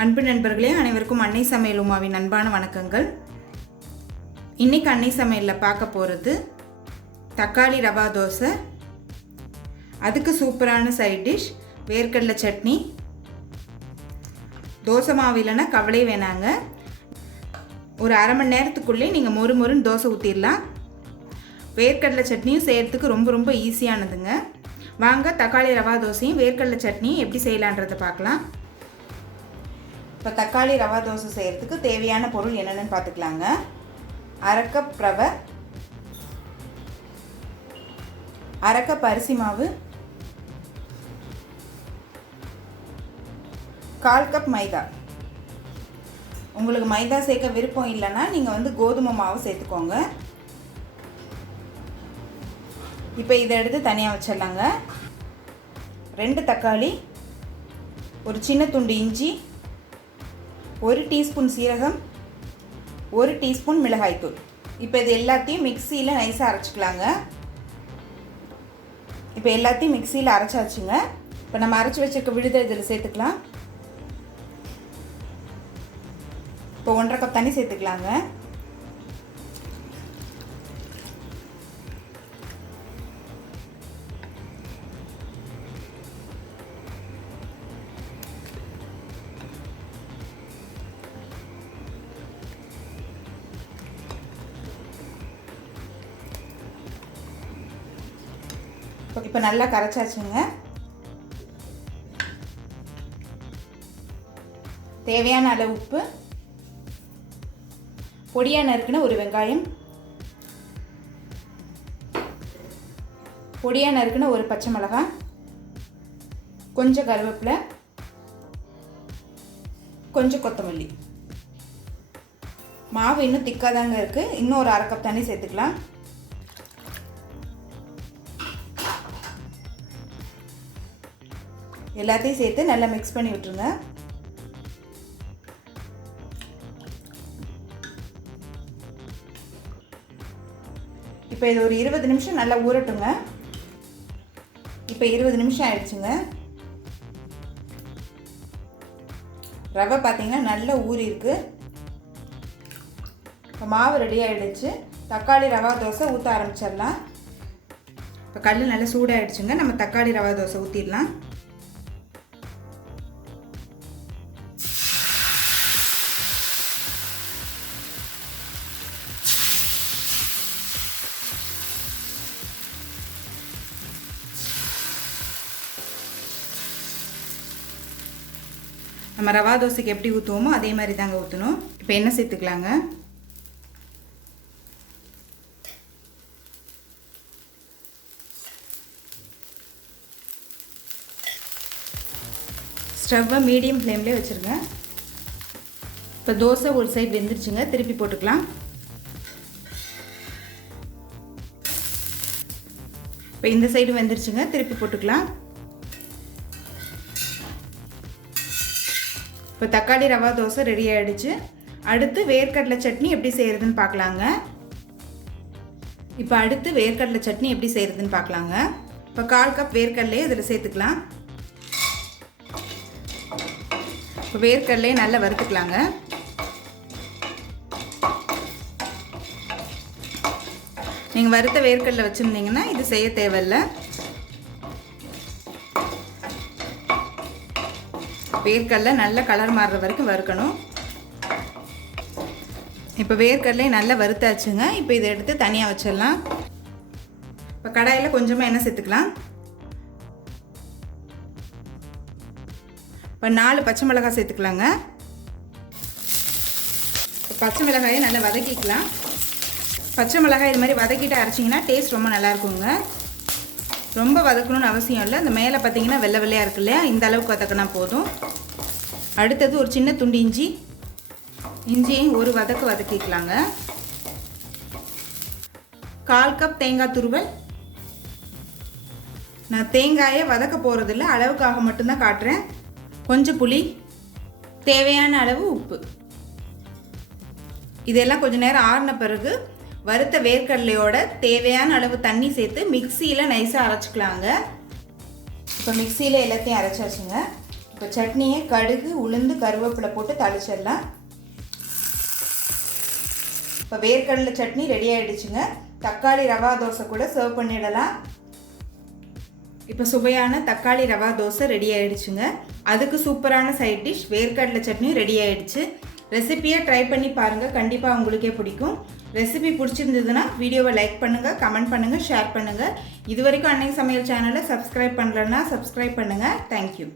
அன்பு நண்பர்களே, அனைவருக்கும் அன்னை சமையல் உமாவின் அன்பான வணக்கங்கள். இன்றைக்கி அன்னை சமையலில் பார்க்க போகிறது தக்காளி ரவா தோசை. அதுக்கு சூப்பரான சைட் டிஷ் வேர்க்கடலை சட்னி. தோசை மாவு இல்லைன்னா கவலை வேணாங்க. ஒரு அரை மணி நேரத்துக்குள்ளே நீங்கள் மொறுன்னு தோசை ஊற்றிடலாம். வேர்க்கடலை சட்னியும் செய்கிறதுக்கு ரொம்ப ஈஸியானதுங்க. வாங்க தக்காளி ரவா தோசையும் வேர்க்கடலை சட்னியும் எப்படி செய்யலான்றதை பார்க்கலாம். இப்போ தக்காளி ரவா தோசை செய்கிறதுக்கு தேவையான பொருள் என்னென்னு பார்த்துக்கலாங்க. அரை கப் ரவை, அரை கப் அரிசி மாவு, 1/4 கப் மைதா. உங்களுக்கு மைதா சேர்க்க விருப்பம் இல்லைன்னா நீங்கள் கோதுமை மாவு சேர்த்துக்கோங்க. இப்போ இதை எடுத்து தனியாக வச்சிடலாங்க. 2 தக்காளி, ஒரு சின்ன துண்டு இஞ்சி, 1 டீஸ்பூன் சீரகம், 1 டீஸ்பூன் மிளகாய்த்தூள். இப்போ இது எல்லாத்தையும் மிக்சியில் நைஸாக அரைச்சிக்கலாங்க. இப்போ எல்லாத்தையும் மிக்சியில் அரைச்சாச்சுங்க. இப்போ நம்ம அரைச்சி வச்சுருக்க விழுதை இதில் சேர்த்துக்கலாம். இப்போ 1/2 கப் தண்ணி சேர்த்துக்கலாங்க. இப்போ நல்லா கரைச்சாச்சுங்க. தேவையான அளவு உப்பு, பொடியாக நறுக்குன ஒரு வெங்காயம், பொடியாக நறுக்குன ஒரு பச்சை மிளகாய், கொஞ்சம் கருவேப்பிலை, கொஞ்சம் கொத்தமல்லி. மாவு இன்னும் திக்காக தாங்க இருக்குது. இன்னும் ஒரு அரை கப் தண்ணி சேர்த்துக்கலாம். எல்லாத்தையும் சேர்த்து நல்லா மிக்ஸ் பண்ணி விட்டுருங்க. இப்போ இது ஒரு 20 நிமிஷம் நல்லா ஊறட்டுங்க. இப்போ 20 நிமிஷம் ஆயிடுச்சுங்க. ரவை பார்த்தீங்கன்னா நல்லா ஊறி இருக்கு. இப்போ மாவு ரெடி ஆகிடுச்சு. தக்காளி ரவா தோசை ஊற்ற ஆரம்பிச்சிடலாம். இப்போ கல் நல்லா சூடாகிடுச்சுங்க. நம்ம தக்காளி ரவா தோசை ஊற்றிடலாம். நம்ம ரவா தோசைக்கு எப்படி ஊற்றுவோமோ அதே மாதிரி தாங்க ஊற்றணும். இப்போ எண்ணெய் சேர்த்துக்கலாங்க. ஸ்டவ்வை மீடியம் ஃப்ளேம்லேயே வச்சுருங்க. இப்போ தோசை ஒரு சைடு வெந்துருச்சுங்க. திருப்பி போட்டுக்கலாம். இப்போ இந்த சைடு வெந்துருச்சுங்க. திருப்பி போட்டுக்கலாம். இப்போ தக்காளி ரவா தோசை ரெடி ஆகிடுச்சு. அடுத்து வேர்க்கடலை சட்னி எப்படி செய்கிறதுன்னு பார்க்கலாங்க. இப்போ அடுத்து வேர்க்கடலை சட்னி எப்படி செய்கிறதுன்னு பார்க்கலாங்க. இப்போ 1/4 கப் வேர்க்கடலையை இதில் சேர்த்துக்கலாம். இப்போ வேர்க்கடலையை நல்லா வறுத்துக்கலாங்க. நீங்கள் வறுத்த வேர்க்கடலை வச்சுருந்தீங்கன்னா இது செய்ய தேவையில்லை. வேர்க்கடலை நல்ல கலர் மாறுற வரைக்கும் வறுக்கணும். இப்போ வேர்க்கடலை நல்லா வறுத்தாச்சுங்க. இப்போ இதை எடுத்து தனியாக வச்சிடலாம். இப்போ கடாயில் கொஞ்சமாக எண்ணெய் சேர்த்துக்கலாம். இப்போ 4 பச்சை மிளகாய் சேர்த்துக்கலாங்க. இப்போ பச்சை மிளகாயை நல்லா வதக்கிக்கலாம். பச்சை மிளகாய் இது மாதிரி வதக்கிட்டு அரைச்சிங்கன்னா டேஸ்ட் ரொம்ப நல்லாயிருக்குங்க. ரொம்ப வதக்கணும்னு அவசியம் இல்லை. இந்த மேலே பார்த்தீங்கன்னா வெள்ளை வெள்ளையாக இருக்கு இல்லையா, இந்த அளவுக்கு வதக்கினா போதும். அடுத்தது ஒரு சின்ன துண்டு இஞ்சி, இஞ்சியையும் ஒரு வதக்கிக்கலாங்க. 1/4 கப் தேங்காய் துருவல். நான் தேங்காயை வதக்க போகிறதில்ல, அளவுக்காக மட்டும்தான் காட்டுறேன். கொஞ்சம் புளி, தேவையான அளவு உப்பு. இதெல்லாம் கொஞ்சம் நேரம் ஆறின பிறகு வறுத்த வேர்க்கடலையோட தேவையான அளவு தண்ணி சேர்த்து மிக்சியில் நைஸாக அரைச்சிக்கலாங்க. இப்போ மிக்சியில் எல்லாத்தையும் அரைச்சாச்சுங்க. இப்போ சட்னியை கடுகு உளுந்து கருவேப்பிலை போட்டு தாளிச்சிடலாம். இப்போ வேர்க்கடலை சட்னி ரெடி ஆகிடுச்சுங்க. தக்காளி ரவா தோசை கூட சர்வ் பண்ணிடலாம். இப்போ சுவையான தக்காளி ரவா தோசை ரெடி ஆகிடுச்சுங்க. அதுக்கு சூப்பரான சைட் டிஷ் வேர்க்கடலை சட்னியும் ரெடி ஆகிடுச்சு. ரெசிபியை ட்ரை பண்ணி பாருங்கள், கண்டிப்பாக உங்களுக்கே பிடிக்கும். ரெசிபி பிடிச்சிருந்ததுன்னா வீடியோவை லைக் பண்ணுங்கள், கமெண்ட் பண்ணுங்கள், ஷேர் பண்ணுங்கள். இது வரைக்கும் அன்னை சமையல் சேனலை சப்ஸ்கிரைப் பண்ணலன்னா சப்ஸ்கிரைப் பண்ணுங்கள். தேங்க்யூ.